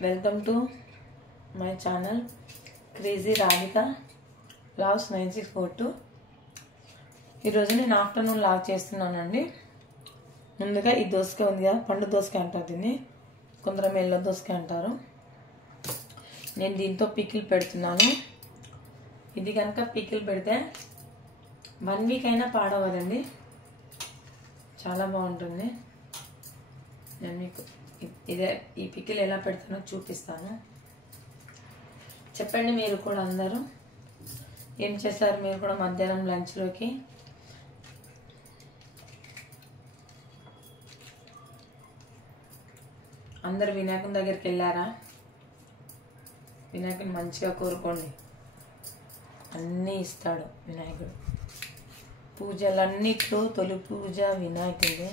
Welcome to my channel crazy Radhika logs 9642. ఈరోజు నేను afternoon log చేస్తున్నానండి. ముందుగా ఈ దోసకాయ ఉంది కదా, పండు దోసకాయ అంటారు దీన్ని, కొందరు ఎల్లో దోసకాయ అంటారు. నేను దీంతో పికిల్ పెడుతున్నాను. ఇది కనుక పికిల్ పెడితే 1 వీక్ అయినా పాడవదండి, చాలా బాగుంటుంది. నేను మీకు ఈ పికిల్ ఎలా పెడతానో చూపిస్తాను. చెప్పండి మీరు కూడా అందరూ ఏం చేస్తారు మీరు కూడా మధ్యాహ్నం లంచ్లోకి? అందరు వినాయకుని దగ్గరికి వెళ్ళారా? వినాయకుని మంచిగా కోరుకోండి, అన్నీ ఇస్తాడు వినాయకుడు. పూజలన్నిట్లో తొలి పూజ వినాయకుడే.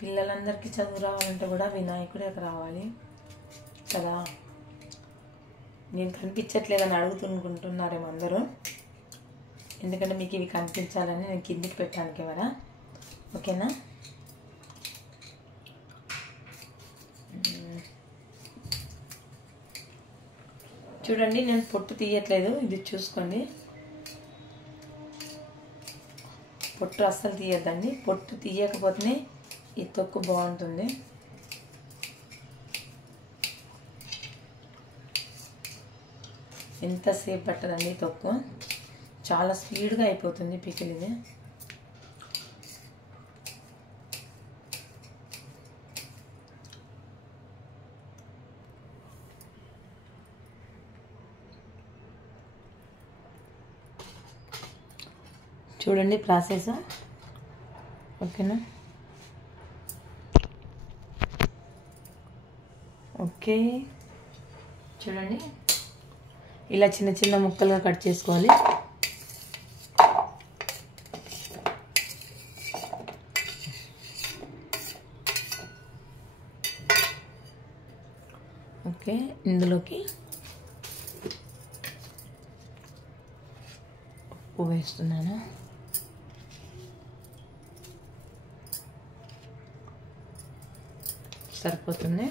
పిల్లలందరికీ చదువు రావాలంటే కూడా వినాయకుడే రావాలి కదా. నేను కనిపించట్లేదని అడుగుతుంటున్నారేమో అందరూ, ఎందుకంటే మీకు ఇవి కనిపించాలని నేను కిందికి పెట్టాను కెమెరా. ఓకేనా? చూడండి, నేను పొట్టు తీయట్లేదు, ఇది చూసుకోండి. పొట్టు అస్సలు తీయద్దండి, పొట్టు తీయకపోతేనే ఈ తొక్కు బాగుంటుంది. ఎంతసేపు పట్టదండి తొక్కు, చాలా స్పీడ్గా అయిపోతుంది పికిల్ ఇది. చూడండి ప్రాసెస్. ఓకేనా? ఓకే, చూడండి ఇలా చిన్న చిన్న ముక్కలుగా కట్ చేసుకోవాలి. ఓకే, ఇందులోకి ఉప్పు వేస్తున్నాను. సరిపోతుంది.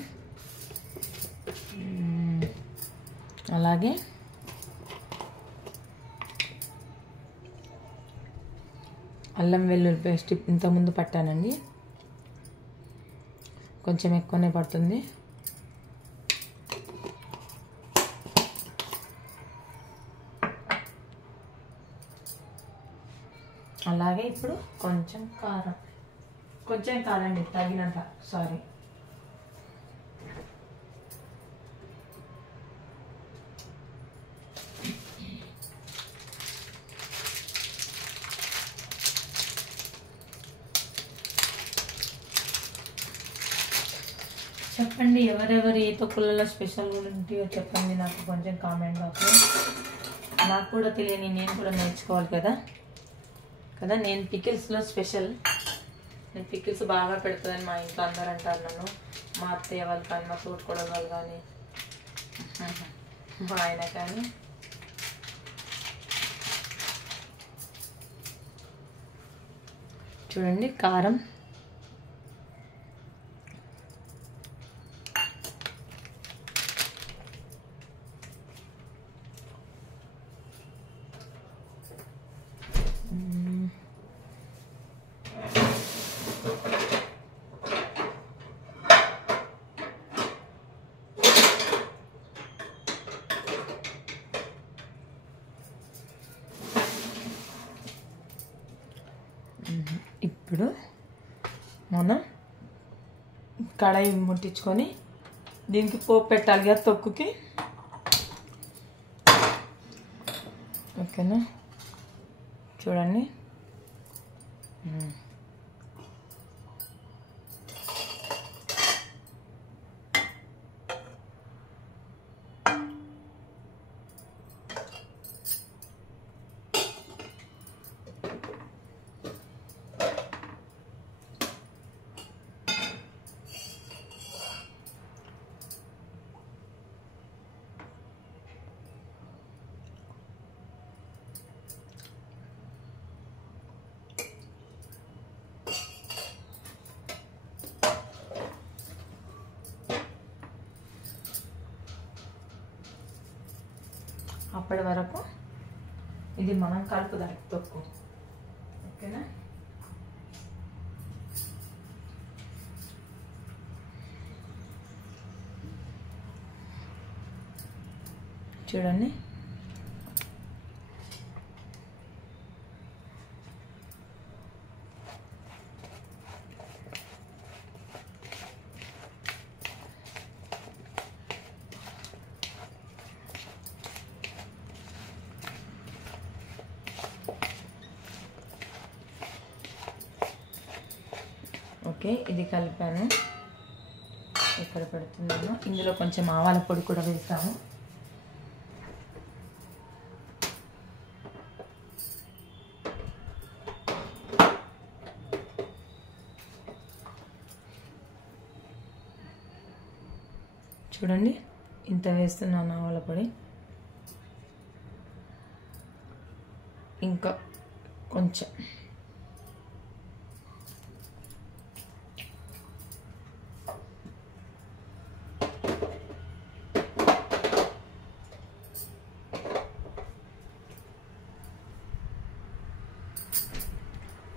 అలాగే అల్లం వెల్లుల్లి పేస్ట్ ఇంతకుముందు పట్టానండి, కొంచెం ఎక్కువనే పడుతుంది. అలాగే ఇప్పుడు కొంచెం కారం అండి, తగినంత. సారీ, చెప్పండి ఎవరెవరు ఏ తొక్కులలో స్పెషల్ ఉంటాయో చెప్పండి నాకు కొంచెం కామెంట్ బాక్స్లో. నాకు కూడా తెలియని నేను కూడా నేర్చుకోవాలి కదా. నేను పికిల్స్లో స్పెషల్. నేను పికిల్స్ బాగా పెడుతుందని మా ఇంట్లో అందరూ అంటారు నన్ను. మా అత్తయ్య వాళ్ళు కానీ, మా తోటికోడలు వాళ్ళు కానీ, మా ఆయన కానీ. చూడండి కారం, ఇప్పుడు మనం కడాయి ముట్టించుకొని దీనికి పోపు పెట్టాలి కదా తొక్కుకి. ఓకేనా? చూడండి, అప్పటి వరకు ఇది మనం కలుపుదాం తొక్కు. ఓకేనా? చూడండి, ఓకే. ఇది కలిపాను. ఇక్కడ పెడుతున్నాను. ఇందులో కొంచెం ఆవాల పొడి కూడా వేస్తాము. చూడండి, ఇంత వేస్తున్నాను ఆవాల పొడి. ఇంకా కొంచెం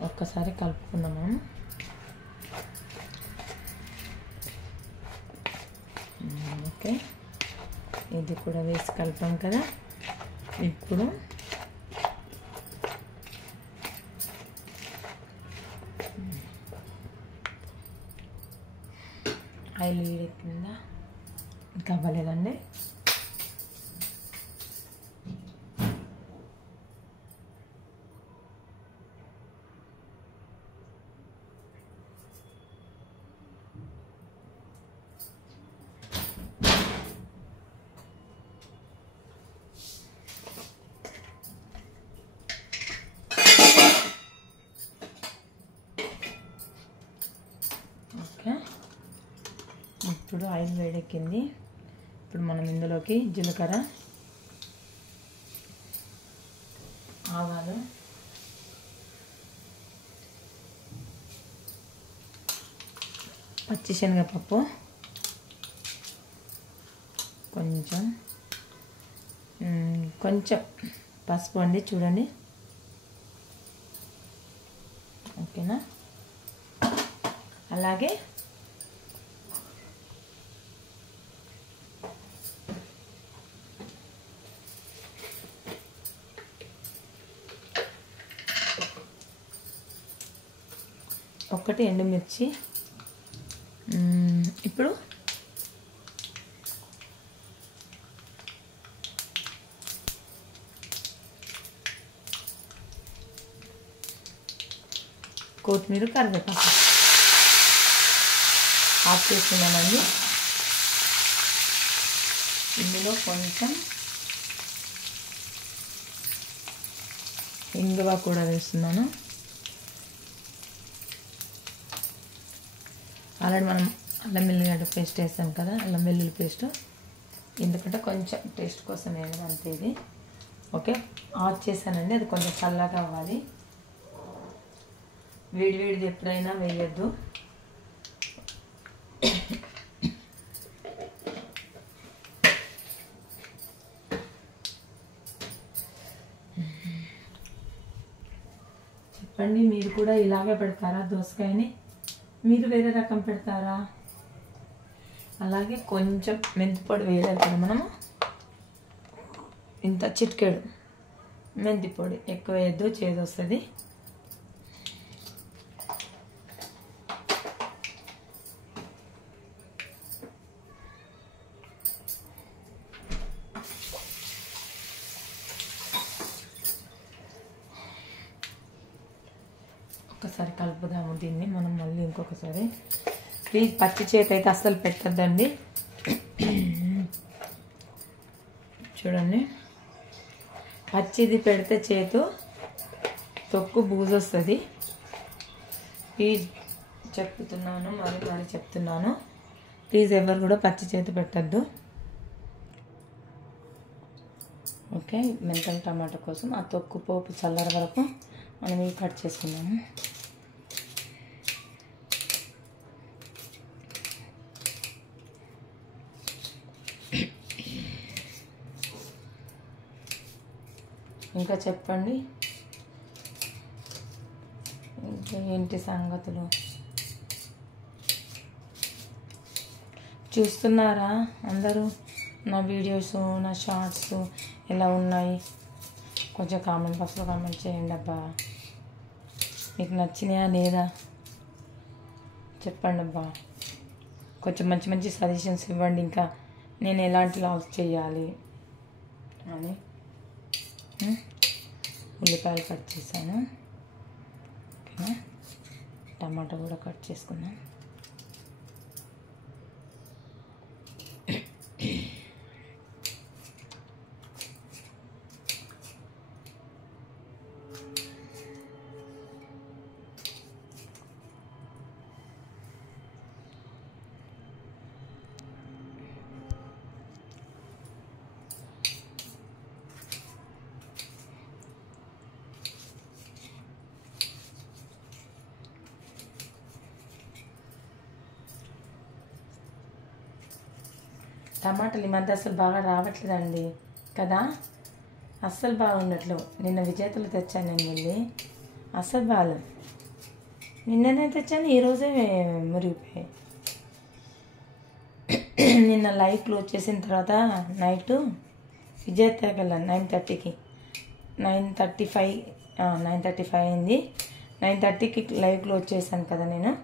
ఒక్కసారి కలుపుకున్నాము. ఓకే, ఇది కూడా వేసి కలిపాం కదా. ఇప్పుడు ఆయిల్ వేడెక్కిందా? ఇంకా అవ్వలేదండి. ఓకే, ఇప్పుడు ఆయిల్ వేడెక్కింది. ఇప్పుడు మనం ఇందులోకి జీలకర్ర, ఆవాలు, పచ్చిశనగపప్పు, కొంచెం పసుపు అండి. చూడండి, ఓకేనా? అలాగే ఒకటి ఎండుమిర్చి. ఇప్పుడు కొత్తిమీర, కరివేపాకు ఆఫ్ చేస్తున్నానండి. ఇందులో కొంచెం ఇంగువ కూడా వేస్తున్నాను. ఆల్రెడీ మనం అల్లం వెల్లుల్లి పేస్ట్ వేస్తాం కదా, అల్లం వెల్లుల్లి పేస్ట్, ఎందుకంటే కొంచెం టేస్ట్ కోసం వేయడం అంతే. ఇది ఓకే, ఆఫ్ చేశానండి. అది కొంచెం చల్లగా అవ్వాలి. వేడివేడిది ఎప్పుడైనా వేయద్దు. చెప్పండి, మీరు కూడా ఇలాగే పెడతారా దోసకాయని? మీరు వేరే రకం పెడతారా? అలాగే కొంచెం మెంతిపొడి వేయాలి కదా మనము. ఇంత చిటికెడు మెంతిపొడి, ఎక్కువ వేయద్దు, చేదు వస్తుంది. ఒక్కసారి కలుపుదాము దీన్ని మనం మళ్ళీ ఇంకొకసారి. ప్లీజ్ పచ్చి చేతి అయితే అస్సలు పెట్టద్దండి. చూడండి, పచ్చిది పెడితే చేతు తొక్కు బూజు వస్తుంది. ప్లీజ్ చెప్తున్నాను, మరి చెప్తున్నాను, ప్లీజ్ ఎవరు కూడా పచ్చి చేతి పెట్టద్దు. ఓకే, మెంతల టమాటా కోసం ఆ తొక్కు పోపు చల్లర వరకు మనం ఇవి కట్ చేసుకున్నాము. ఇంకా చెప్పండి, ఇంకా ఏంటి సంగతులు? చూస్తున్నారా అందరూ నా వీడియోస్, నా షార్ట్స్ ఎలా ఉన్నాయి? కొంచెం కామెంట్ బాక్స్లో కామెంట్ చేయండి అబ్బా. మీకు నచ్చినాయా లేదా చెప్పండి అబ్బా. కొంచెం మంచి మంచి సజెషన్స్ ఇవ్వండి, ఇంకా నేను ఎలాంటి లాగ్స్ చేయాలి అని. ఉల్లిపాయలు కట్ చేశాను, ఓకేనా. టమాటా కూడా కట్ చేసుకున్నాం. టమాటాలు ఈ మధ్య అసలు బాగా రావట్లేదండి కదా, అస్సలు బాగుండట్లేవు. నిన్న విజేతలు తెచ్చాను నేను వెళ్ళి, అస్సలు బాగాలేదు. నిన్ననే తెచ్చాను, ఈరోజే మురిగిపోయాయి. నిన్న లైవ్ క్లోజ్ చేసిన తర్వాత నైట్ విజేతకి వెళ్ళాను 9:30కి. 9:35 అయింది. 9:30కి లైవ్ క్లోజ్ చేశాను కదా నేను.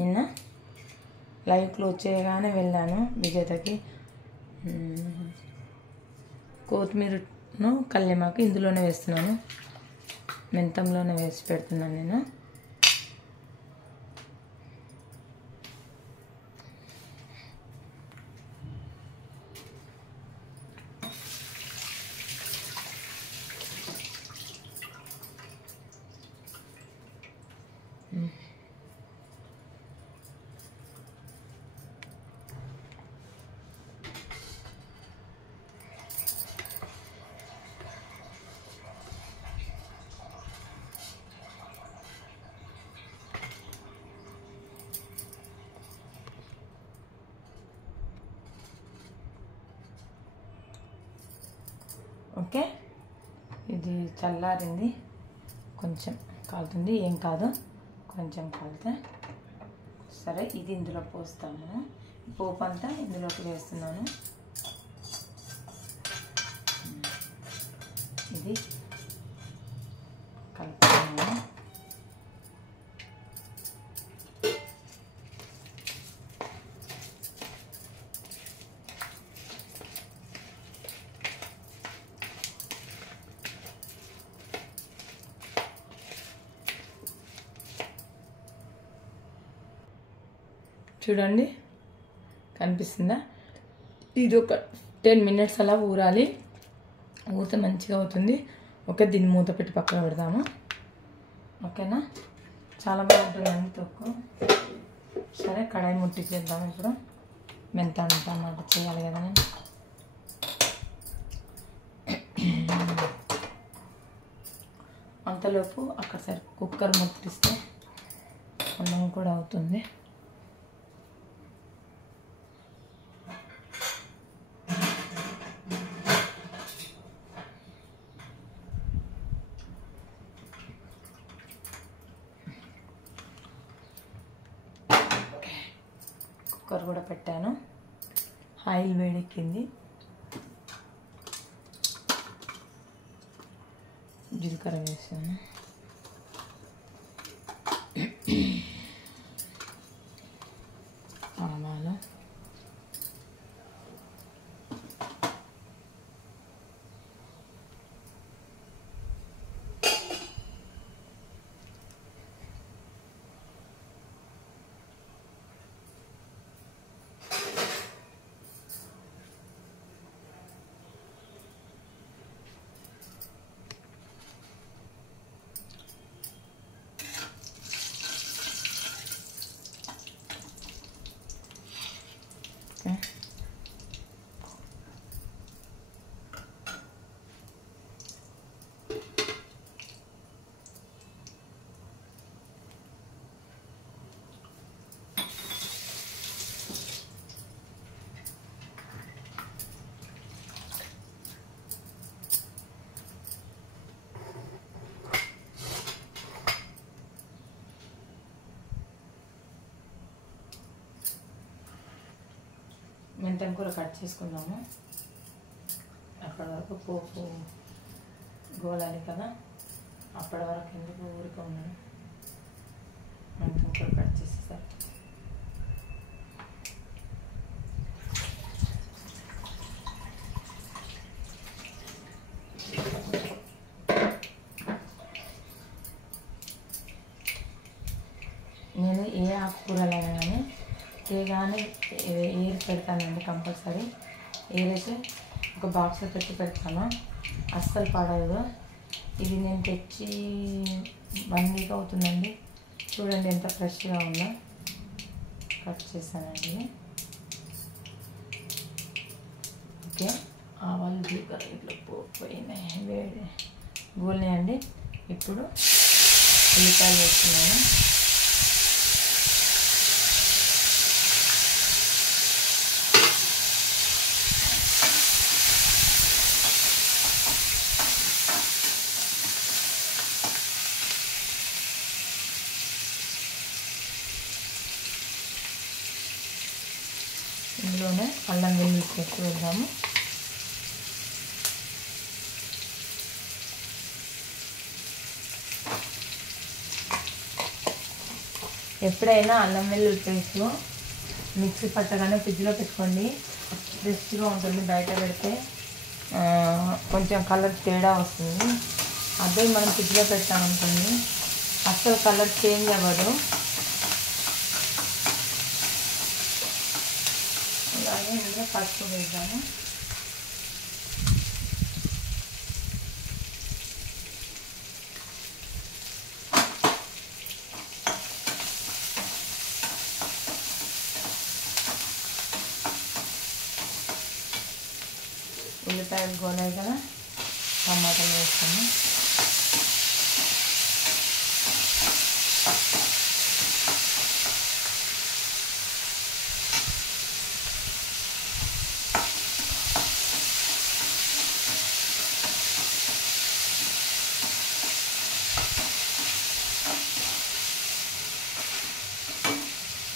నిన్న లైవ్ క్లోజ్ చేయగానే వెళ్ళాను విజేతకి. కొత్తిమీరను కల్లేమాకు ఇందులోనే వేస్తున్నాను, మెంతంలోనే వేసి పెడుతున్నాను నేను. ఓకే, ఇది చల్లారింది, కొంచెం కాలుతుంది, ఏం కాదు, కొంచెం కాలితే సరే. ఇది ఇందులో పోస్తాము, పోపు అంతా ఇందులోకి వేస్తున్నాను. ఇది కలుపుతున్నాను. చూడండి, కనిపిస్తుందా? ఇది ఒక 10 minutes అలా ఊరాలి. ఊరితే మంచిగా అవుతుంది. ఓకే, దీన్ని మూత పెట్టి పక్కన పెడదాము, ఓకేనా. చాలా బాగుంటుందండి తొక్కు. సరే, కడాయి ముట్టించేద్దాము ఇప్పుడు. మెంతాలు టమాటా చేయాలి కదా నేను. అంతలోపు అక్కడ సరే కుక్కర్ ముట్టిస్తే అన్నం కూడా అవుతుంది. కుక్కర్ కూడా పెట్టాను, ఆయిల్ వేడెక్కింది. జీలకర్ర వేసాను, ఆవాలు, మెంతం కూర కట్ చేసుకుందాము. అప్పటి వరకు పోపు గోలాలి కదా, అప్పటి వరకు ఎందుకు ఊరిక ఉన్నాను. మెంతం కూర కట్ చేసేసరికి నేను ఏ ఆకుకూరలైనా కానీ ఏరి పెడతానండి. కంపల్సరీ ఏరేసి ఒక బాక్స్లో పెడతాను, అస్సలు పడదు. ఇది నేను తెచ్చి 1 వీక్ అవుతుందండి. చూడండి ఎంత ఫ్రెష్గా ఉందో. కట్ చేశానండి. ఓకే, ఆవాలు జీలకర్ర ఇట్లా పోయినాయి, వేడి గోలినాయండి. ఇప్పుడు ఉల్లిపాయలు వేస్తున్నాను. ఇందులోనే అల్లం వెల్లుల్లి పేస్ట్ వేద్దాము. ఎప్పుడైనా అల్లం వెల్లుల్లి పేస్ట్ మిక్సీ పట్టగానే ఫ్రిడ్జ్లో పెట్టుకోండి, ఫ్రెష్గా ఉంటుంది. బయట పెడితే కొంచెం కలర్ తేడా వస్తుంది. అదే మనం ఫ్రిడ్జ్లో పెట్టామనుకోండి అస్సలు కలర్ చేంజ్ అవ్వదు. అలాగే ఇందులో పసుపు వేద్దాము. ఉల్లిపాయలు గోలాయి కదా, టమాటాలు వేస్తాము.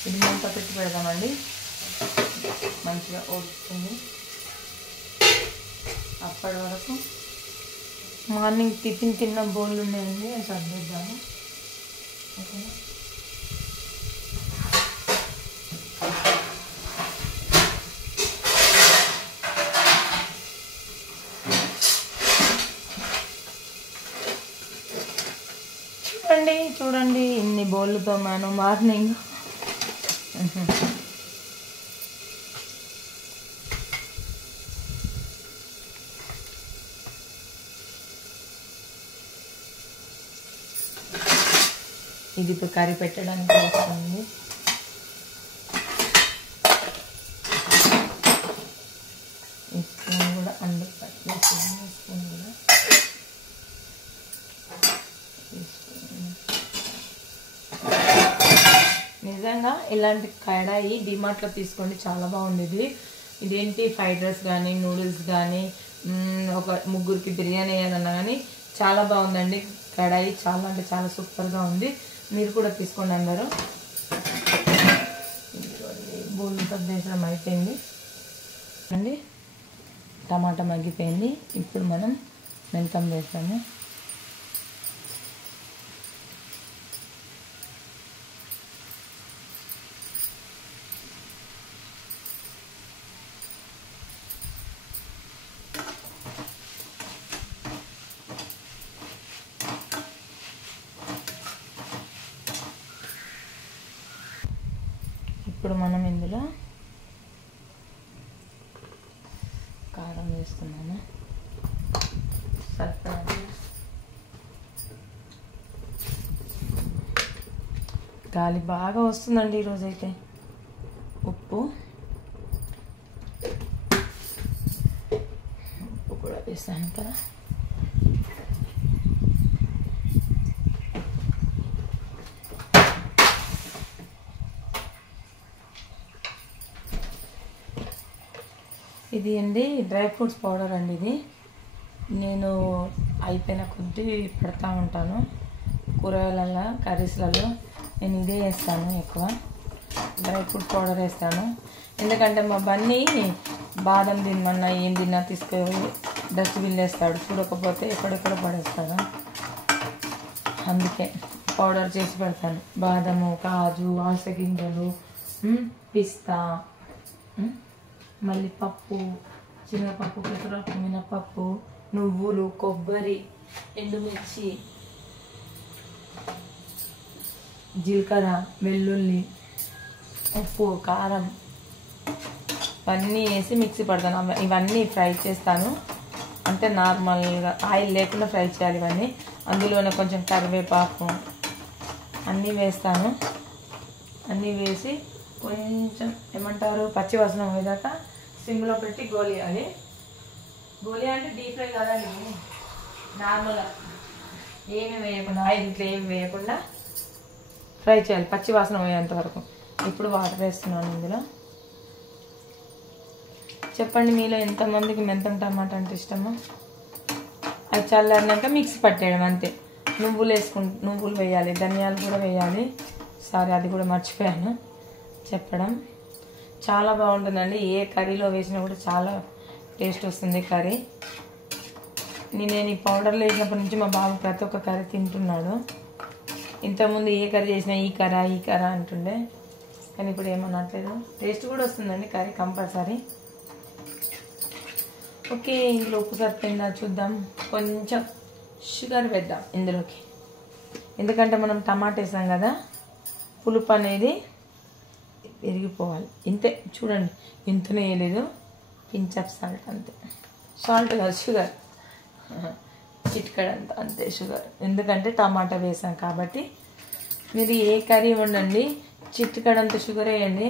ఇది మేము పెట్టి పెడదామండి, మంచిగా ఉడుకుతుంది. అప్పటి వరకు మార్నింగ్ టిఫిన్ తిన్న బౌళ్ళు ఉన్నాయండి, అవి సర్దేద్దాము. ఓకేనా, చూడండి ఇన్ని బౌళ్ళు తోమాను మార్నింగ్. ఇది ఇప్పుడు కర్రీ పెట్టడానికి వస్తుంది. ఈ స్పూన్ కూడా అందుకు పట్టేసి స్పూన్ కూడా నిజంగా ఇలాంటి కడాయి డిమార్ట్లో తీసుకోండి, చాలా బాగుండేది. ఇదేంటి ఫ్రైడ్ రైస్ కానీ నూడిల్స్ కానీ ఒక ముగ్గురికి బిర్యానీ వేయాలన్నా కానీ చాలా బాగుందండి కడాయి. చాలా అంటే చాలా సూపర్గా ఉంది. మీరు కూడా తీసుకోండి అందరూ. బోల్తో వేసడం అయిపోయింది అండి. టమాటా మగ్గిపోయింది. ఇప్పుడు మనం మెంతం వేసాము. ఇప్పుడు మనం ఇందులో కారం వేస్తున్నాము. సరిపడా గాలి బాగా వస్తుందండి ఈరోజైతే. ఉప్పు కూడా వేసాను కదా. ఇది అండి డ్రై ఫ్రూట్స్ పౌడర్ అండి. ఇది నేను అయిపోయిన కొద్దీ పెడతా ఉంటాను కూరగాయలలో, కర్రీస్లలో. నేను ఇదే వేస్తాను ఎక్కువ. డ్రై ఫ్రూట్ పౌడర్ వేస్తాను. ఎందుకంటే మా బన్నీ బాదం తినమన్నా ఏం తిన్నా తీసుకొని డస్ట్బిన్ వేస్తాడు, చూడకపోతే ఎక్కడెక్కడ పడేస్తాడు. అందుకే పౌడర్ చేసి పెడతాను. బాదము, కాజు, ఆశ గింజలు, పిస్తా, మళ్ళీ పప్పు, శనగపప్పు, పెసరపప్పు, మినపప్పు, నువ్వులు, కొబ్బరి, ఎండుమిర్చి, జీలకర్ర, వెల్లుల్లి, ఉప్పు, కారం ఇవన్నీ వేసి మిక్సీ పడతాను. ఇవన్నీ ఫ్రై చేస్తాను. అంటే నార్మల్గా ఆయిల్ లేకుండా ఫ్రై చేయాలి ఇవన్నీ. అందులోనే కొంచెం కరివేపాకు అన్నీ వేస్తాను. అన్నీ వేసి కొంచెం ఏమంటారు పచ్చి వాసన పోయేదాకా సిమ్లో పెట్టి గోలియాలి. గోలి అంటే డీప్ ఫ్రై కాదండి, నార్మల్గా ఏమి వేయకుండా, ఆయిల్ ఇట్లా ఏమి వేయకుండా ఫ్రై చేయాలి పచ్చి వాసన పోయేంత వరకు. ఇప్పుడు వాటర్ వేస్తున్నాను ఇందులో. చెప్పండి మీలో ఎంతమందికి మెంతం టమాటా అంటే ఇష్టమో. అది చల్లారినాక మిక్సీ పట్టేయడం అంతే. నువ్వులు వేయాలి, ధనియాలు కూడా వేయాలి. సారీ అది కూడా మర్చిపోయాను చెప్పడం. చాలా బాగుంటుందండి. ఏ కర్రీలో వేసినా కూడా చాలా టేస్ట్ వస్తుంది కర్రీ. నేను ఈ పౌడర్లో వేసినప్పటి నుంచి మా బాబు ప్రతి ఒక్క కర్రీ తింటున్నాడు. ఇంతకుముందు ఏ కర్రీ చేసినా ఈ కర్రీ అంటుండే, కానీ ఇప్పుడు ఏమనట్లేదు. టేస్ట్ కూడా వస్తుందండి కర్రీ కంపల్సరీ. ఓకే, ఇందులో ఉప్పు సరిపోయిందా చూద్దాం. కొంచెం షుగర్ వేద్దాం ఇందులోకి, ఎందుకంటే మనం టమాటా వేసాం కదా, పులుపు అనేది విరిగిపోవాలి. ఇంతే చూడండి, ఇంతనే వేయలేదు, పించ్ ఆఫ్ సాల్ట్ అంతే. సాల్ట్ కాదు షుగర్, చిటికెడంత అంతే షుగర్. ఎందుకంటే టమాటా వేసాం కాబట్టి. మీరు ఏ కర్రీ వండండి చిటికెడంత షుగర్ వేయండి,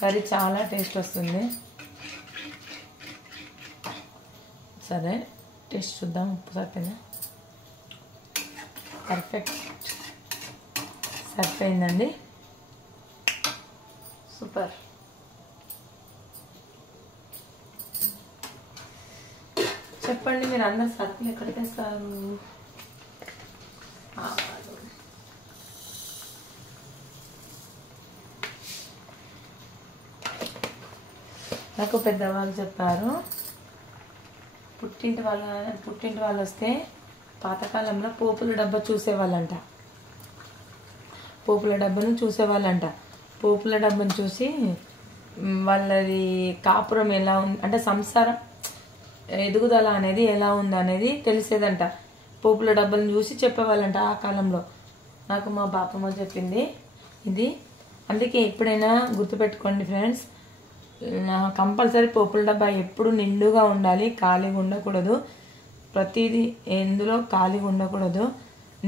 కర్రీ చాలా టేస్ట్ వస్తుంది. సరే టేస్ట్ చూద్దాం, ఉప్పు సరిపోయిందా. పర్ఫెక్ట్ సరిపోయిందండి, సూపర్. చెప్పండి మీరు అందరు సరుకులు ఎక్కడికి వేస్తారు? నాకు పెద్దవాళ్ళు చెప్పారు, పుట్టింటి వాళ్ళు వస్తే పాతకాలంలో పోపుల డబ్బా చూసేవాళ్ళంట. పోపుల డబ్బాను చూసి వాళ్ళది కాపురం ఎలా ఉంది అంటే సంసారం ఎదుగుదల అనేది ఎలా ఉంది అనేది తెలిసేదంట. పోపుల డబ్బాలను చూసి చెప్పేవాళ్ళంట ఆ కాలంలో. నాకు మా బాపమ్మ చెప్పింది ఇది. అందుకే ఎప్పుడైనా గుర్తుపెట్టుకోండి ఫ్రెండ్స్, కంపల్సరీ పోపుల డబ్బా ఎప్పుడు నిండుగా ఉండాలి, ఖాళీగా ఉండకూడదు. ప్రతిదీ ఎందులో ఖాళీగా ఉండకూడదు,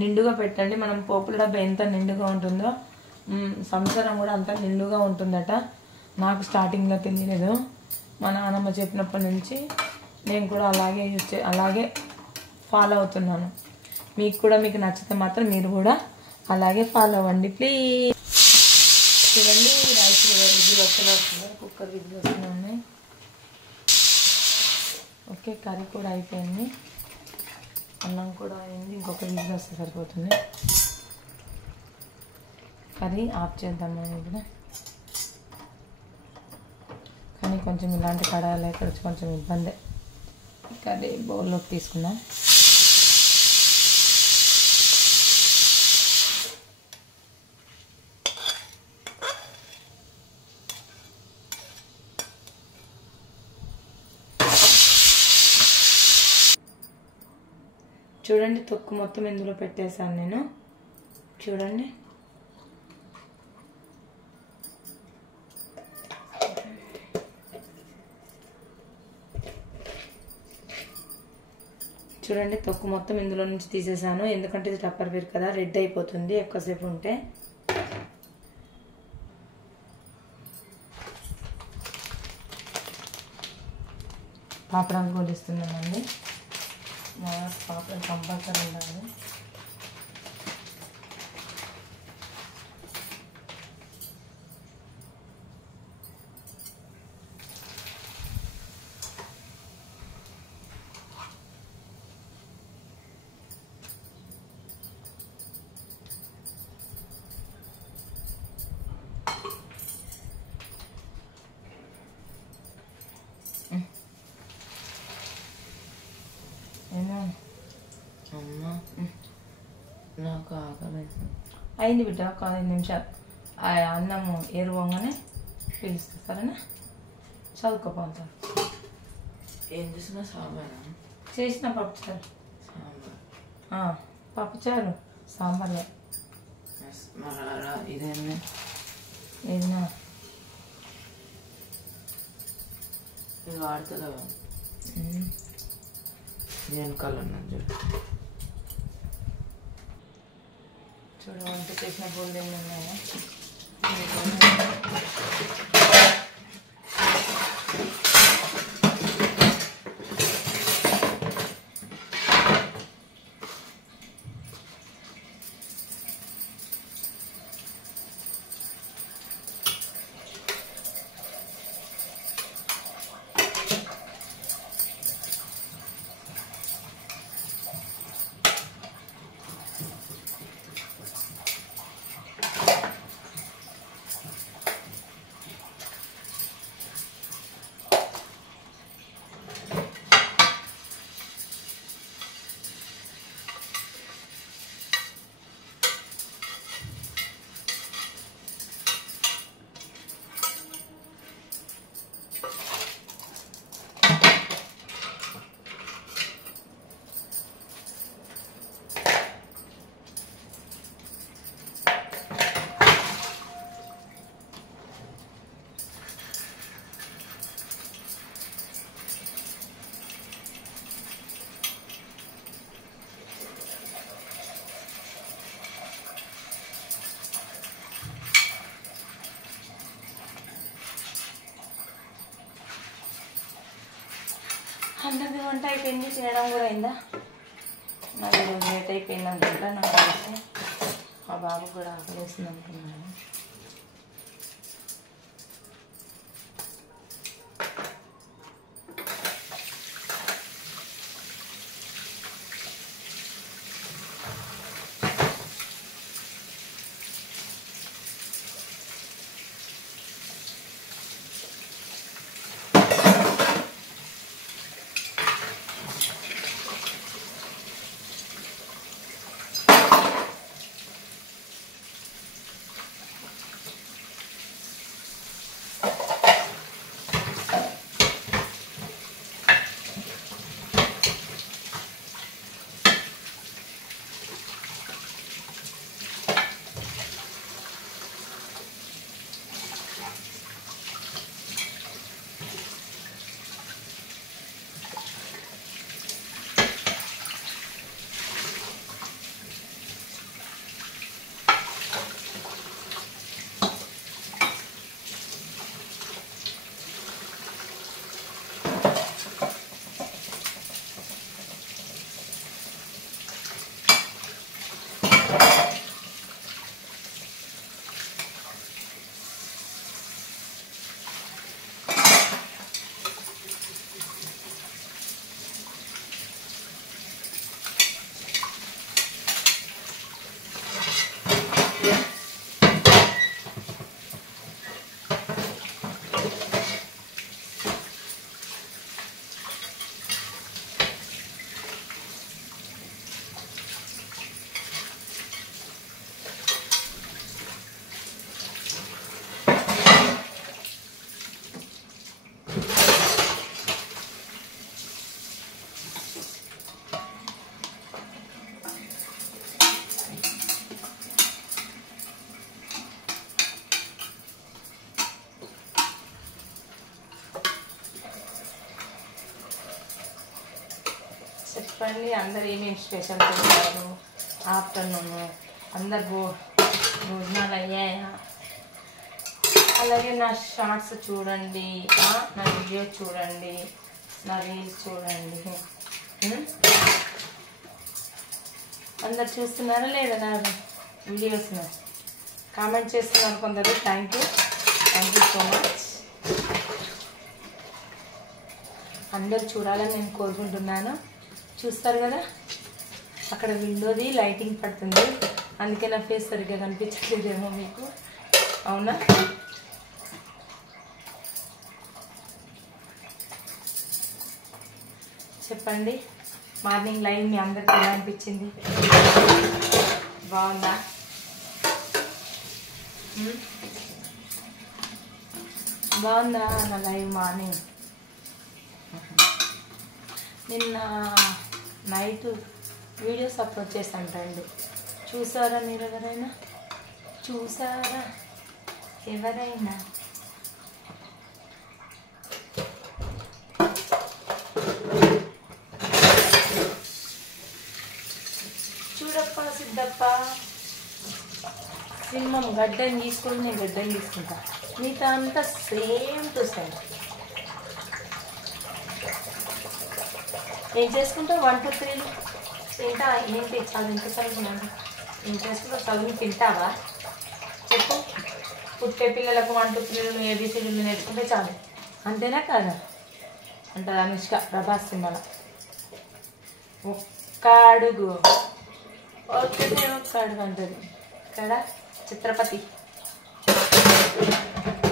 నిండుగా పెట్టండి. మనం పోపుల డబ్బా ఎంత నిండుగా ఉంటుందో సంసారం కూడా అంత నిండుగా ఉంటుందట. నాకు స్టార్టింగ్లో తెలియలేదు, మా నాన్నమ్మ చెప్పినప్పటి నుంచి నేను కూడా అలాగే ఫాలో అవుతున్నాను. మీకు నచ్చితే మాత్రం మీరు కూడా అలాగే ఫాలో అవ్వండి ప్లీజ్. చూడండి రైస్ కూడా విజిల్ వస్తున్నాయి, కుక్కర్ విజిల్ వస్తున్నాయి. ఓకే, కర్రీ కూడా అయిపోయింది, అన్నం కూడా అయింది. ఇంకొక విజిల్ వస్తే సరిపోతుంది. కర్రీ ఆఫ్ చేద్దాం ఇప్పుడు. కానీ కొంచెం ఇలాంటి కడాయిలు ఇక్కడ కొంచెం ఇబ్బంది. కర్రీ బౌల్లోకి తీసుకుందాం. చూడండి తొక్కు మొత్తం ఇందులో పెట్టేశాను నేను. చూడండి తొక్కు మొత్తం ఇందులో నుంచి తీసేసాను. ఎందుకంటే ఇది టప్పర్ వేర్ కదా, రెడ్ అయిపోతుంది ఎక్కువసేపు ఉంటే. పాపడం గోలిస్తున్నానండి. పాపడం కంపల్సరీ ఉండాలి. అయింది బిడ్డ, ఒక 5 నిమిషాలు అన్నము ఎరువంగానే పిలుస్తా, సరేనా? చదువుకోపోతాను. ఏం చేసినా సాంబార్ చేసిన పప్పుచారు. పప్పుచారు సాంబార్. ఇదేనా ఏదైనా ఇది వాడుతుందా? వెనకాల చూడ వంట చేసిన బోల్డ్ ఏమి ఉన్నాయా? అందరిది వంట అయిపోయింది, తినడం కూడా అయిందా? నాకు ఈరోజు లేట్ అయిపోయింది అనుకుంటా. నాకు అయితే మా బాబు కూడా ఆకలేస్తుంది అనుకున్నాను. చెప్పండి, అందరు ఏమేమి స్పెషల్ చేస్తారు ఆఫ్టర్నూన్? అందరు భోజనాలు అయ్యాయా? అలాగే నా షార్ట్స్ చూడండి, నా వీడియో చూడండి, నా రీల్స్ చూడండి. అందరు చూస్తున్నారా లేదా నా వీడియోస్ని? కామెంట్ చేస్తున్నారు కొందరు. Thank you so much. అందరు చూడాలని నేను కోరుకుంటున్నాను. చూస్తారు కదా, అక్కడ విండోది లైటింగ్ పడుతుంది, అందుకే నా ఫేస్ సరిగ్గా కనిపించలేదేమో మీకు. అవునా? చెప్పండి, మార్నింగ్ లైవ్ మీ అందరికీ ఎలా అనిపించింది? బాగుందా? బాగుందా నా లైవ్ మార్నింగ్? నిన్న నైట్ వీడియోస్ అప్లోడ్ చేశాను రండి. చూసారా మీరు ఎవరైనా? చూసారా ఎవరైనా? చూడప్ప సిద్ధప్ప, సింహం గడ్డని తీసుకొని నేను గడ్డని తీసుకుంటా, మిగతా అంతా సేమ్ టు సేమ్. ఏం చేసుకుంటావు? 1 2 3 తింటా. ఏంటి చదువు చదువుకున్నాను? ఏం చేసుకుంటావు? చదువు తింటావా చెప్పు. పుట్టే పిల్లలకు 1 2 3 ABCDలు నేర్చుకుంటే చాలు, అంతేనా కాదా అంటారు అనుష్క ప్రభాస్ సినిమాలో. ఒక్క అడుగు ఒక్క అడుగు అంటది కదా చిత్రపతి.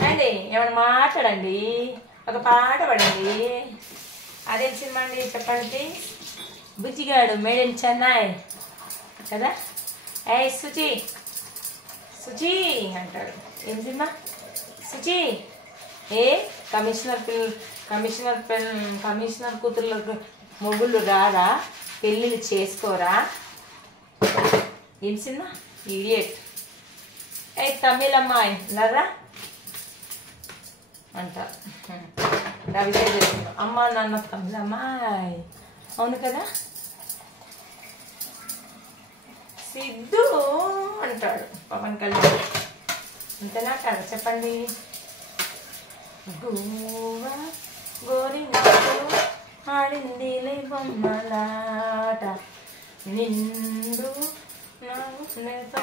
అండి ఏమైనా మాట్లాడండి, ఒక పాట పడండి. అదేం సినిమా అండి చెప్పండి? బుజ్జిగాడు మేడ్ ఇన్ చెన్నై కదా. ఏ సుచి సుచి అంటాడు. ఏం సినిమా? సుచి. ఏ కమిషనర్ కూతుర్లకు మొగుళ్ళు రారా, పెళ్ళిళ్ళు చేసుకోరా? ఏం సినిమా? ఇడియట్. ఏ తమిళ అమ్మాయి లరా అంటారు. రవితేజ చేసిన అమ్మ నాన్న తమిళ అమ్మాయి, అవును కదా. సిద్ధు అంటాడు పవన్ కళ్యాణ్, అంతేనా కాదు చెప్పండి. గోవా గోరింగాకు ఆడిందిలే బొమ్మలాట, నిండు నాతో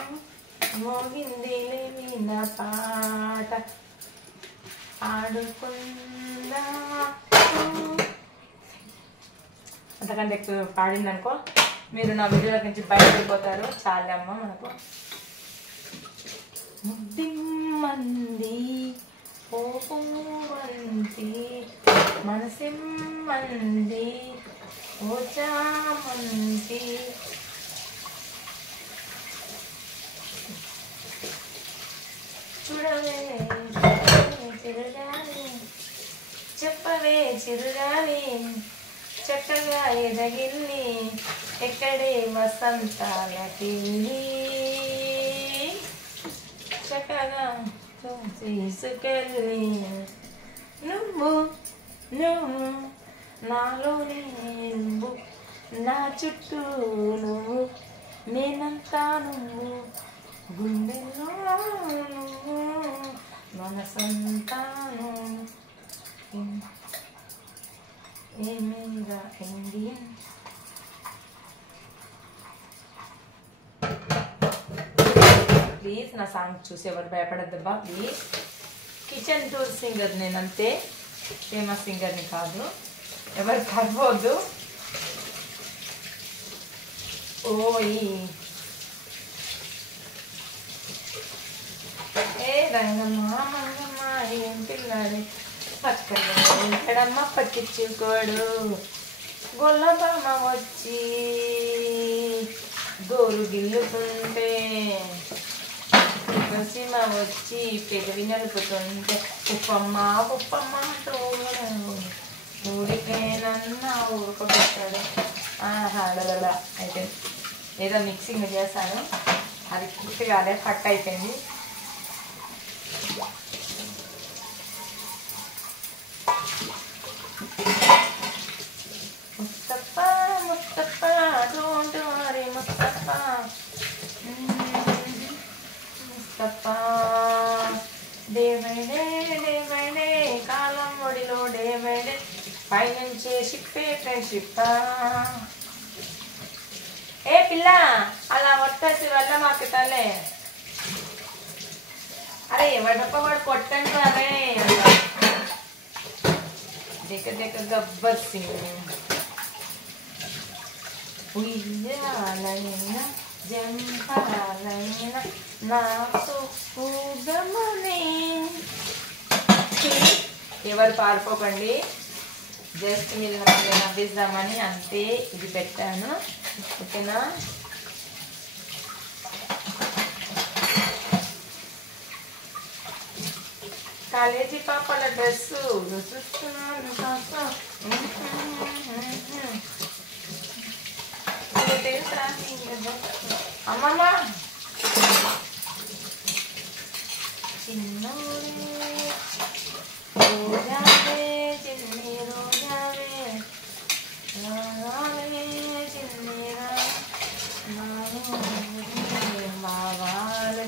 మోగిందిలే విన పాట, ఆడుకుందా. అంతకంటే ఎక్కువ పాడిందనుకో మీరు నా వీడియోల నుంచి బయటపడిపోతారు. చాలే అమ్మ మనకు. ముద్దిమ్మంది ఓపంతి మనసిమ్మంది ఓచామంతి, చూడవే చిరుగాలి చెప్పవే చిరుగాలి, చక్కగా ఎదగిల్లి ఎక్కడే వసంతాలకి, చక్కగా తీసుకెళ్ళి నువ్వు నువ్వు నాలోనే నువ్వు, నా చుట్టూ నువ్వు, నేనంతా నువ్వు, గుండెల్లో నువ్వు, మనసంతా నువ్వు. ఏమేగా ఇండియన్ ప్లీజ్ నా సాంగ్ చూసి ఎవరు భయపడద్దబ్బా ప్లీజ్. కిచెన్ టూర్ సింగర్ నేనంతే, ఫేమస్ సింగర్ని కాదు, ఎవరు పడిపోద్దు. ఓయ్ ఏ రంగమ్మ మంగమ్మ ఏం పిల్లాడు పక్కనే ఎక్కడమ్మ పట్టించుకోడు, గొల్లబామ వచ్చి గోరు గిల్లుతుంటే, నరసింహ వచ్చి పెదవి నలుపుతుంటే, ఉప్పమ్మ ఉప్పమ్మ అంటూ ఊరికేనన్నా ఊరుకోబెట్టాడు. ఆహాడలా అయితే ఏదో మిక్సింగ్ చేశాను, అది పూర్తిగా అదే కట్ అయిపోయింది. Mustafa Mustafa don't worry Mustafa, Mustafa day by day కాలం ఒడిలో డే బై డే పైనుంచే షిప్పే ఫ్రెండ్షిప్. ఏ పిల్ల అలా వట్టేసి వెళ్ళ మాకు తల్లే, అరే వడప వాడు కొట్టండి అరే దగ్గర దగ్గర గబ్బర్ సింగ్. ఉయ్యాలైనా జంపాలైనా నాకు కూదమని. ఎవరు పారిపోకండి, జస్ట్ మీరు నవ్విద్దామని అంతే ఇది పెట్టాను, ఓకేనా. కాలేజీ పాపల డ్రెస్సు చూస్తున్నాను కాస్త. అమ్మమ్మ చిన్నోడే రోజావే చిన్ని రోజావే రావే చిన్నిరా బావాలే.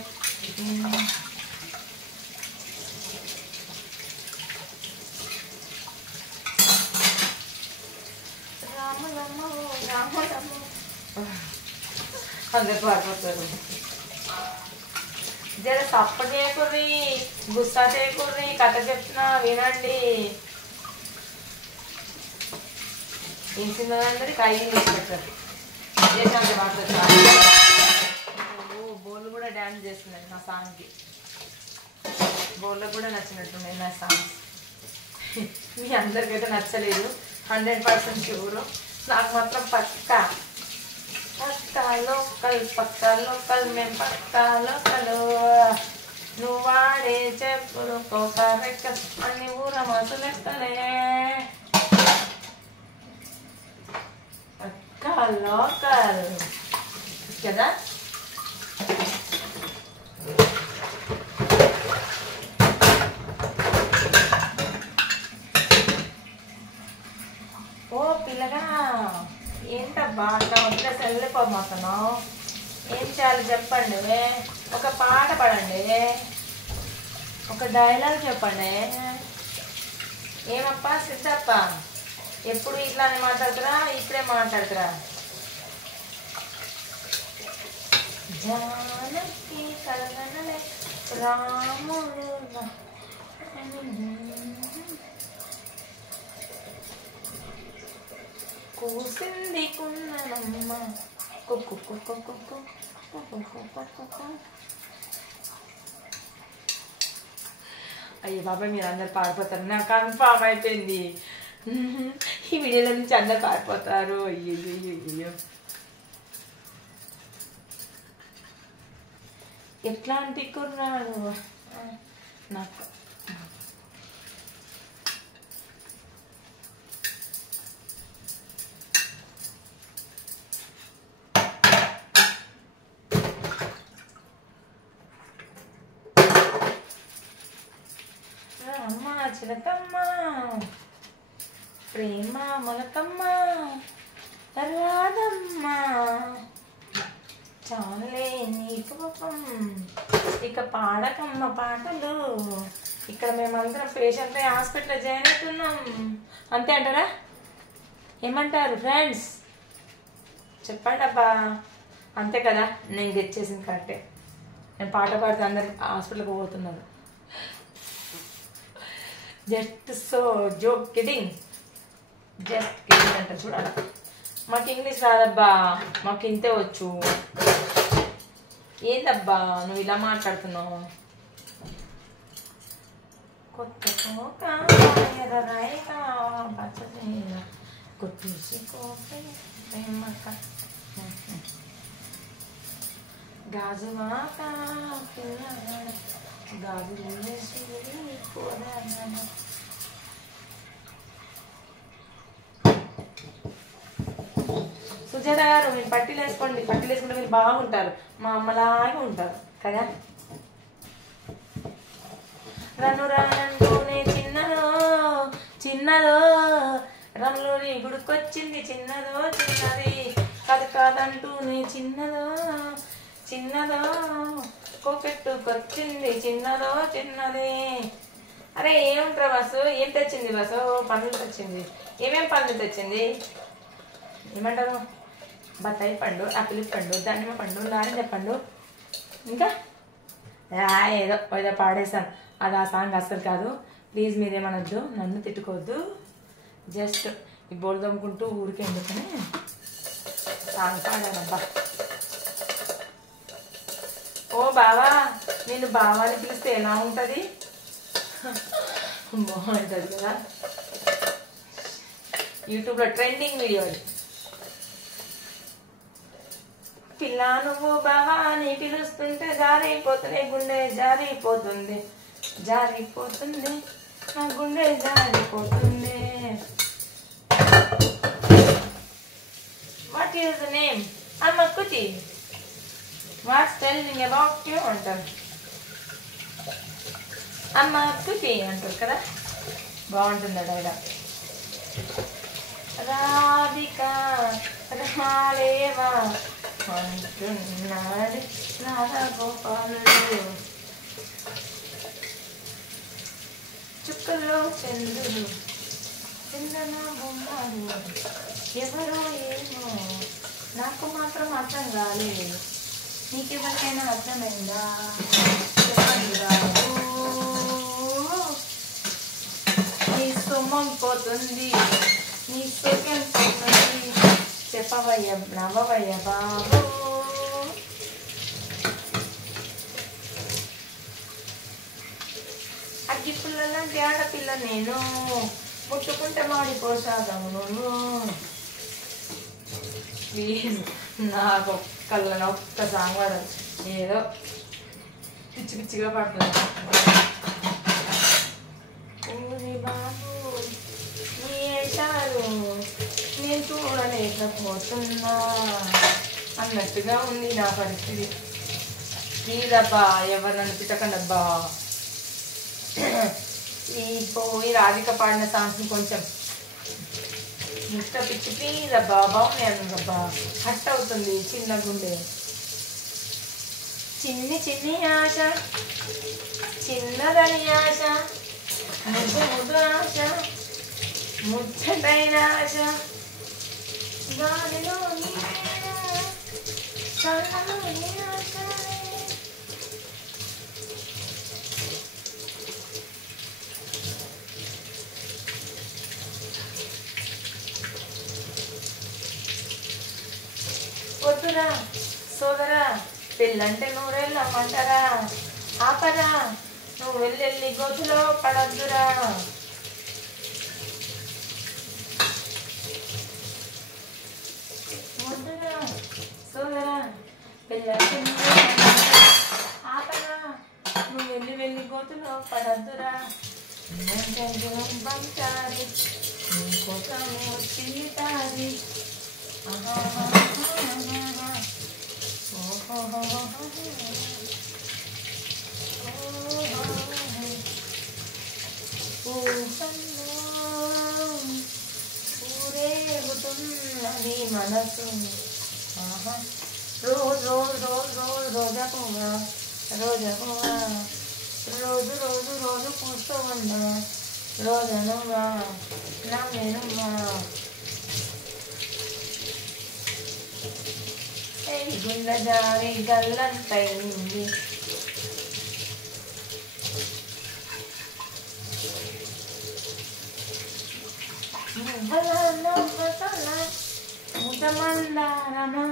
రాములమ్మ రాములమ్మ అందరు పాడిపోతారు. జర తప్ప చేయకుర్రి, గుస్సా చేయకుర్రి, కథ చెప్తున్నా వినండి. ఇంటిందరికి ఐదు తీసి పెట్టారు. చేసినంత మాట్లాడుతున్నారు. బోళ్ళు కూడా డ్యాన్స్ చేస్తున్నాయి నా సాంగ్కి. బోళ్ళకు కూడా నచ్చినట్టున్నాయి నా సాంగ్స్. మీ అందరికైతే నచ్చలేదు, 100% షూరు. నాకు మాత్రం పక్కా పక్కా లోకల్ మేము పక్కా లోకలు. నువ్వు వాడే చెప్పులు కోక అన్ని ఊర మసు లెక్కలే. పక్కా లోకల్ కదా. ఓ పిల్లగా ఏంటబ్బా అట్లా వదిలేసి వెళ్ళిపోతున్నావు? ఏం చేయాలి చెప్పండి. ఒక పాట పాడండి, ఒక డైలాగ్ చెప్పండి. ఏమప్పా సిద్ధప్ప, ఎప్పుడు ఇట్లానే మాట్లాడుతురా? ఇప్పుడే మాట్లాడుతురా? జానకి కలగనలే రాముడు కూసింది కున్ననమ్మ కుక్కు కుక్కు కుక్కు కుక్కు. అయ్యో బాబాయ్, మీరు అందరు పారిపోతారు, నాకు కన్ఫామ్ అయిపోయింది. ఈ వీడియోలో నుంచి అందరు పారిపోతారు. అయ్యో ఎట్లాంటి కుర్రాడు నాకు. అమ్మ చిలకమ్మ ప్రేమ మొలకమ్మ రాదమ్మ చాలే నీకు పాపం. ఇక పాడకమ్మ పాటలు. ఇక్కడ మేమందరం పేషెంట్ హాస్పిటల్లో జాయిన్ అవుతున్నాం. అంతే అంటారా? ఏమంటారు ఫ్రెండ్స్? చెప్పండి అబ్బా. అంతే కదా, నేను తెచ్చేసింది కరెక్టే. నేను పాట పాడితే అందరు హాస్పిటల్కి పోతున్నారు. Just so joke kidding, just kidding అంట. చూడాలి, మాకు ఇంగ్లీష్ రాదబ్బా, మాకు ఇంతే వచ్చు. ఏందబ్బా నువ్వు ఇలా మాట్లాడుతున్నావు? కొత్త కోక ఎర్రరాయిక పచ్చ కొట్టేసి కోక గాజువాక గాజు సుజాత గారు, మీరు పట్టీలు వేసుకోండి. పట్టీలు వేసుకుంటే మీరు బాగుంటారు, మా అమ్మలాగే ఉంటారు కదా. రన్ను రానంటూనే చిన్నదో చిన్నదో రన్నులోని గుడికొచ్చింది చిన్నదో చిన్నది. కథ కాదంటూనే చిన్నదో చిన్నదో కోకెట్టుకొచ్చింది చిన్నదో చిన్నది. అరే ఏముంటారా బస్సు? ఏం తెచ్చింది బస్సు? పండ్లు తెచ్చింది. ఏమేం పండ్లు తెచ్చింది? ఏమంటారు? బత్తాయి పండు, ఆపిల్ పండు, దానిమ్మ పండు, నారింజ పండు, ఇంకా ఏదో ఏదో పాడేశాను. అది ఆ సాంగ్ అస్సలు కాదు. ప్లీజ్ మీరేమనొద్దు, నన్ను తిట్టుకోవద్దు. జస్ట్ ఈ బోల్ దమ్ముకుంటూ ఊరికే ఎందుకని సాంగ్ పాడానబ్బా. ఓ బావా, నేను బావాని పిలిస్తే ఎలా ఉంటుంది? బాగుంటుంది కదా. యూట్యూబ్లో ట్రెండింగ్ వీడియో అది. పిల్ల నువ్వు బావా అని పిలుస్తుంటే జారిపోతుంది, గుండె జారిపోతుంది. జారిపోతుంది నా గుండె జారిపోతుంది. What is the name? అమ్మ కుతి. వాట్స్ టెల్లింగ్ అబౌట్ యూ అంటారు. అమ్మ కుతి అంటారు కదా, బాగుంటుంది డైలాగ్. రాధిక రాలేవా అంటున్నాడు రాధా గోపాలుడు. చుక్కల్లో చంద్రుడు చందన బొమ్మలు ఎవరో ఏమో నాకు మాత్రం అర్థం కాలేదు. నీకెవరికైనా అర్థమైందా? చెప్పండి బాబు. నీ సొమ్మం పోతుంది, నీ సుఖం పోతుంది, చెప్పవయ్య నవ్వవయ్య బాబు. అగ్గి పిల్లలంటే ఆడపిల్ల నేను, ముట్టుకుంటే మాడిపోసాగము నువ్వు. ప్లీజ్ నాకు ఒక్కళ్ళని ఒక్క సాంగ్ పాడదు, ఏదో పిచ్చి పిచ్చిగా పడుతుంది. ఊరి బాబు నీ వేషాలు నేను చూడలేకపోతున్నా అన్నట్టుగా ఉంది నా పరిస్థితి. ప్లీజ్ అబ్బా ఎవరు నన్ను తిట్టకండి అబ్బా. ఈ రాధిక పాడిన సాంగ్స్ కొంచెం పిచ్చి ప్లీజ్ అబ్బా, బాగున్నాయి అబ్బా. హట్ అవుతుంది చిన్న గుండె. చిన్ని చిన్ని ఆశ చిన్నదని ఆశ, ముద్దు ముద్దు ఆశ ముచ్చటైన ఆశ, గాలిలో కళ్ళలోని ఆశ. వద్దురా సోదరా పెళ్ళంటే నూరెళ్ళమంటారా, ఆపరా నువ్వు వెళ్ళెళ్ళి గోతులో పడద్దురా. వద్దురా సోదరా పెళ్ళంటే ఆపరా నువ్వు వెళ్ళి గోతులో పడద్దురా. బంచారి నీకోసము తీతారి. ఊరేగుతున్నది మనసు. రోజు రోజు రోజు రోజు రోజా పువ్వా రోజా పువ్వా, రోజు రోజు రోజు పూస్తూ ఉన్నా రోజనుమా నమ్మేనుమా. గుండె జారి గల్లంతైంది. ముఖమందారమా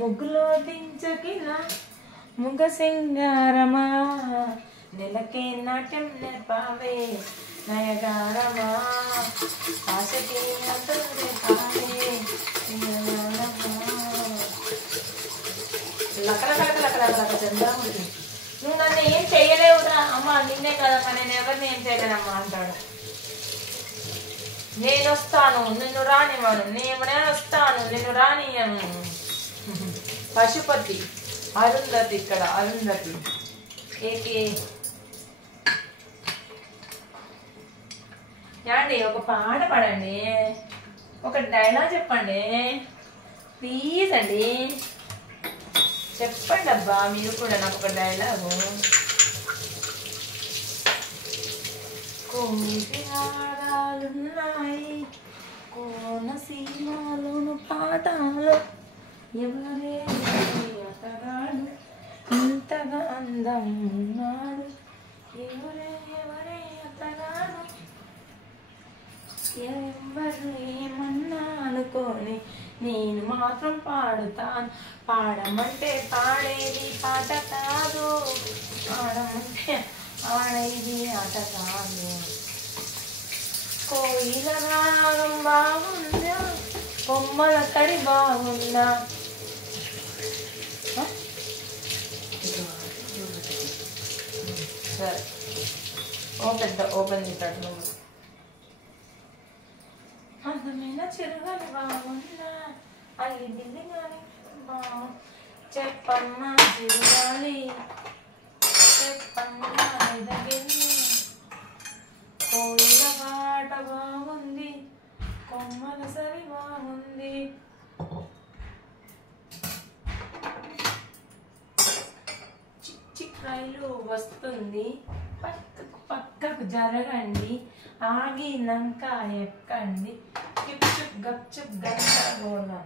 ముగ్గులో దించకిలా ముగ సింగారమా, నెలకే నాట్యం నేర్పావే నయగారమా, ఆశకి అంతరే పావే లకలకలకలకలక చంద్రముఖి. నువ్వు నన్ను ఏం చెయ్యలేవురా అమ్మా, నిన్నే కదమ్మా, నేను ఎవరిని ఏం చేయలేనమ్మా అంటాడు. నేను వస్తాను నిన్ను రానివ్వను, నేను వస్తాను నిన్ను రానియను. పశుపతి అరుంధతి, ఇక్కడ అరుంధతి. ఏకే ఏమండి ఒక పాట పాడండి, ఒక డైలాగ్ చెప్పండి ప్లీజ్ అండి. చెప్పండి అబ్బా మీరు కూడా నాకు ఒక డైలాగు. కోరాలున్నాయి కోనసీమలోను పాఠాలు, ఎవరే అతగాడు ఇంతగా అందం ఉన్నాడు, ఎవరే అతగాడు ఎవరు ఏమన్నా అనుకోని నేను మాత్రం పాడుతాను. పాడమంటే పాడేది పాట కాదు, ఆడమంటే ఆడేది ఆట కాదు. కోయిల రాగం బాగుందా, కొమ్మల తడి బాగుందా. సరే ఓపెన్ చేశాడు నువ్వు. అందమైన చిరుగలు బాగున్నా అల్లి దిల్లి గాలి చెప్పమ్మా చిరుగాలి చెప్పమ్మా ఎదగిల్లి కోయిల పాట బాగుంది కొమ్మల సరి బాగుంది. చిక్ రైలు వస్తుంది పక్కకు జరగండి ఆగినాక ఎక్కండి చుప్ గప్చుప్ గంటగోళం.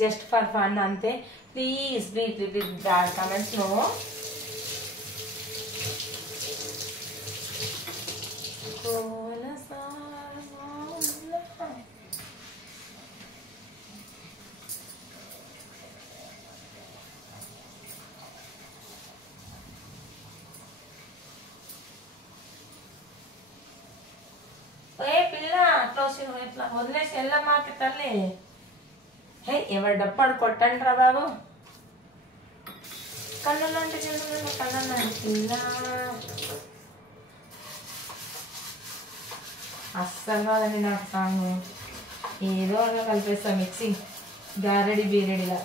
జస్ట్ ఫర్ ఫన్ అంతే. ప్లీజ్ కమెంట్స్ లో పిల్ల అట్లా ఇట్లా వదిలేసి వెళ్ళమాకి తల్లి. హే ఎవరి డప్పాడు కొట్టండి రా బాబు. కన్నులంటే చిన్న కన్నులంటే పిల్ల అస్సలు కాదండి నాకు సాంగ్. ఏదో అలా కలిపేస్తా మిక్సింగ్ గారెడి బీరెడిలా.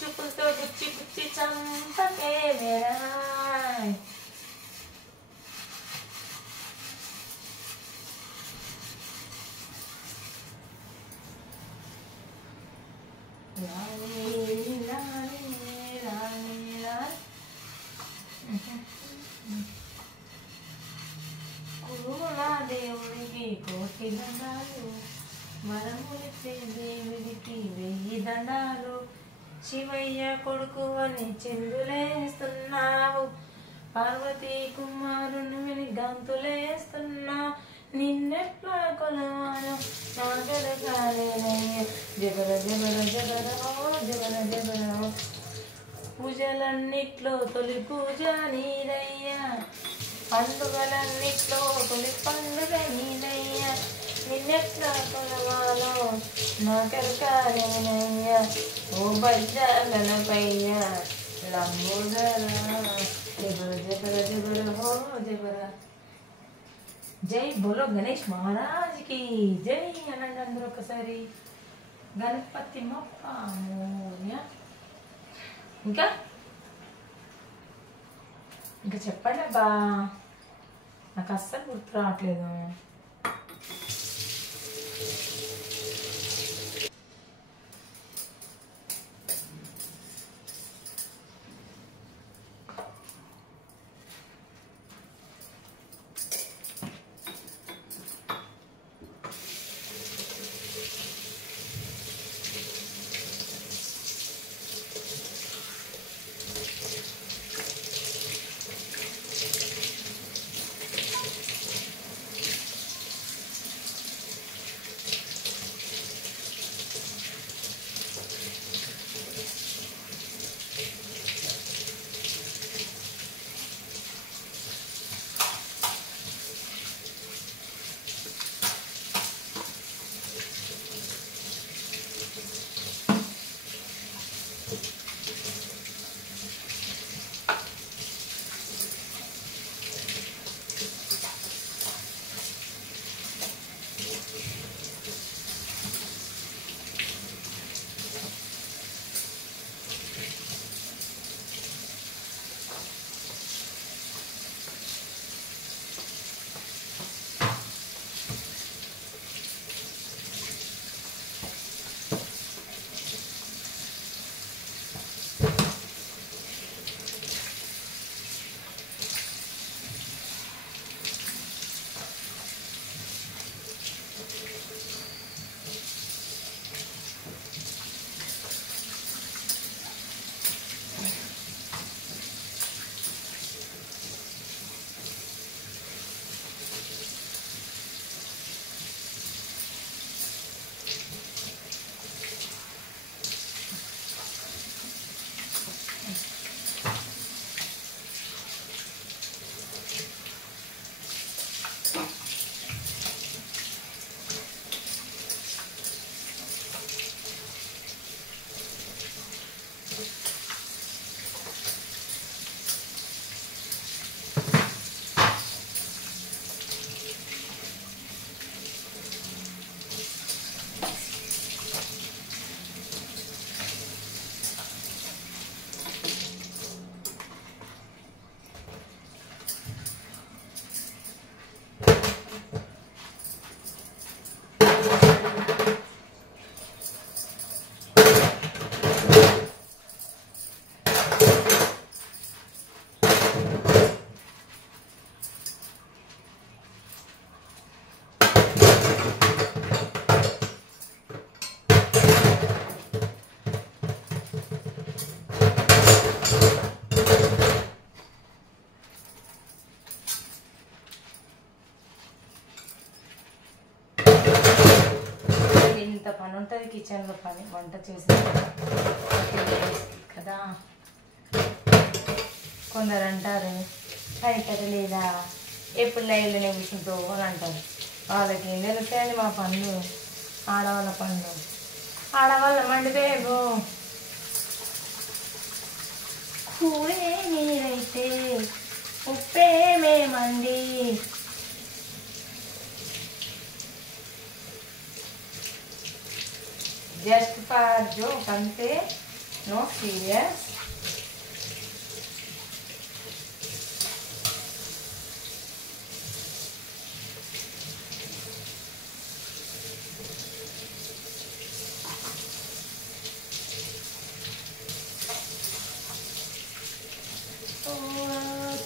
చూపులతో గుచ్చి గుచ్చి చంపకే వేరా దేవుడికి కోటి దండాలు వరములిచ్చే దేవుడికి 1000 దండాలు. శివయ్య కొడుకు అని చిందులేస్తున్నావు పార్వతీ కుమారుని విని గంతులేస్తున్నా నిన్నెట్లా కొలవాను నా గడగాలేనయ్య జబర జబర జబర ఓ జబర జబర. పూజలన్నిట్లో తొలి పూజ నీదయ్యా పండుగలన్నిట్లో తొలి పండుగ నీదయ్యా నిన్నెట్లా కొలవాలో నా గడగాలేనయ్య ఓ బజ్జ గణపయ్య లంబోదర జబర జబర జబర ఓ జబర. జై బోలో గణేష్ మహారాజ్కి జై అనండి అందరూ ఒకసారి. గణపతి మొక్క ఇంకా ఇంకా చెప్పండి అబ్బా, నాకు అస్సలు గుర్తు రావట్లేదు. కిచెన్లో పని వంట చేసిన కదా. కొందరు అంటారు కైకట లేదా ఎప్పుడు లైవ్లోనే కూర్చుంటావు అని అంటారు. వాళ్ళకి ఏం తెలుస్తాయండి మా పనులు, ఆడవాళ్ళ పనులు. ఆడవాళ్ళ మండిపోయేమో కూడే నీరైతే ఉప్పేమేమండి. జస్ట్ ఫర్ జోక్ అంతే, నో సీరియస్.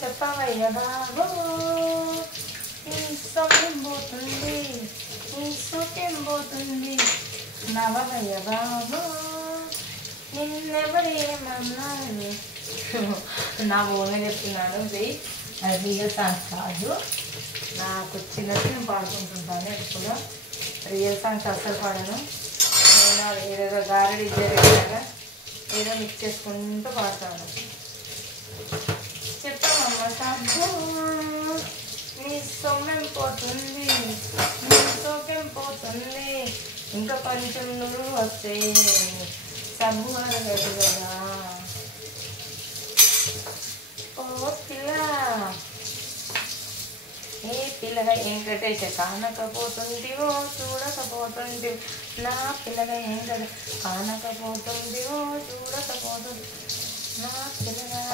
చెప్పవయ్య బాబు నీ సొమ్మేం పోతుంది, నీ సూకేం పోతుంది. నవవయ్య బాబు నిన్నెవరేమన్నారు. నా ఓన్గా చెప్తున్నాను, ఇది అది రియల్ సాంగ్స్ కాదు. నాకు వచ్చినట్టు నేను పాడుకుంటుంటాను ఎప్పుడు. రియల్ సాంగ్స్ అస్సలు పాడను. నేను ఏదేదో గారెడి జరిగేలాగా ఏదో మిక్స్ చేసుకుంటూ పాడతాను. చెప్పమ్మా సాబు నీ సొమ్మేం పోతుంది, నీ సోకేం పోతుంది. ఇంకా కొంచెం నువ్వు వస్తే సబ్బు అడగదు కదా. ఓ పిల్ల ఏ పిల్లగా వెంకటేశ కానకపోతుంటివో చూడకపోతుంటివి. నా పిల్లగా వెంకట కానకపోతుంటివో చూడకపోతుంది. నా పిల్లగా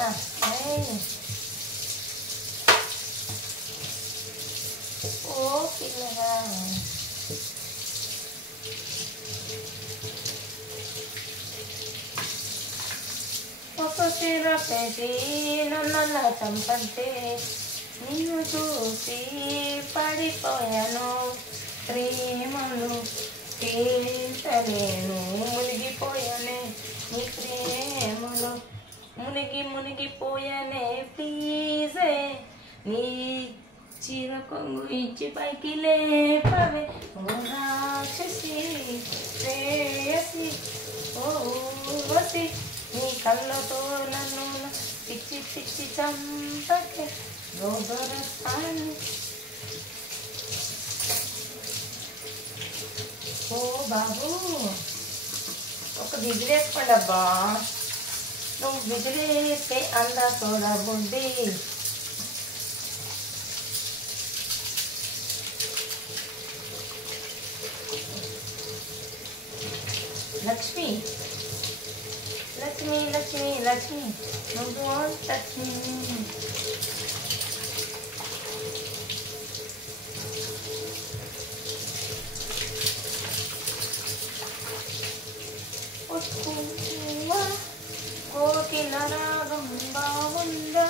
ఓ పిల్లగా ఒక చీర పెట్టి నన్ను చంపంటే నిన్ను చూసి పడిపోయాను. ప్రేమను తీర్చలేను మునిగిపోయానే నీ ప్రేమలో మునిగిపోయానే. ప్లీజే నీ చీర కొంగు ఇచ్చి పైకి లేపవే ఓ రాక్షసి శ్రేయసి ఓ వసి. నీ కళ్ళతో నన్ను పిచ్చి పిచ్చి చంపకే గోదరసాన్ని. ఓ బాబు ఒక విజిలేసుకోండి అబ్బా. నువ్వు విజిలేస్తే అందా తోడా బుడ్డి. లక్ష్మి లక్ష్మి లక్ష్మి లక్ష్మి నువ్వు లక్ష్మి. కోకిల రాగం బాగుందా,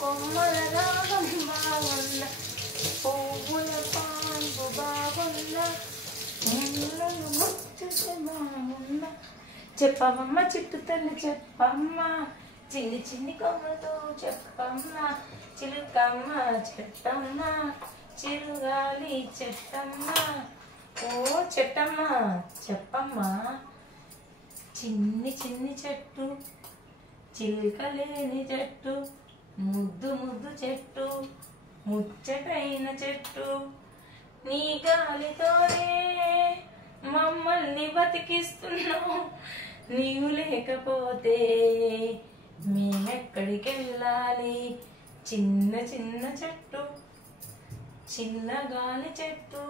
కొమ్మల రాగం బాగుందా, పువ్వుల పాన్పు బాగుందా, బాగుందా. చెప్పవమ్మ చిట్టు తల్లి చెప్పమ్మ, చిన్ని చిన్ని కొమ్మతో చెప్పమ్మ, చిలుకమ్మ చెట్టమ్మ చిరుగాలి చెట్టమ్మ. ఓ చెట్టమ్మ చెప్పమ్మ, చిన్ని చిన్ని చెట్టు చిలుకలేని చెట్టు, ముద్దు ముద్దు చెట్టు ముచ్చటైన చెట్టు. నీ గాలితోనే మమ్మల్ని బతికిస్తున్నావు, నీవు లేకపోతే మేమెక్కడికి వెళ్ళాలి. చిన్న చిన్న చెట్టు చిన్న గాలి చెట్టు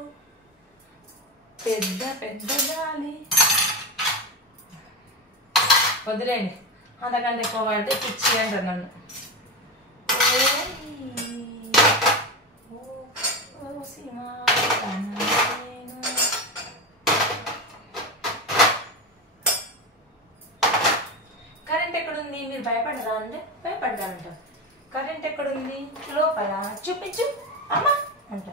పెద్ద పెద్ద గాలి. వదిలేండి, అంతకంటే ఎక్కువ పడితే పిచ్చి అంటారు నన్ను. కరెంట్ ఎక్కడుంది? మీరు భయపడరా అంటే భయపడ్డా అంట. కరెంట్ ఎక్కడుంది? లోపల చూపించు అమ్మా అంట.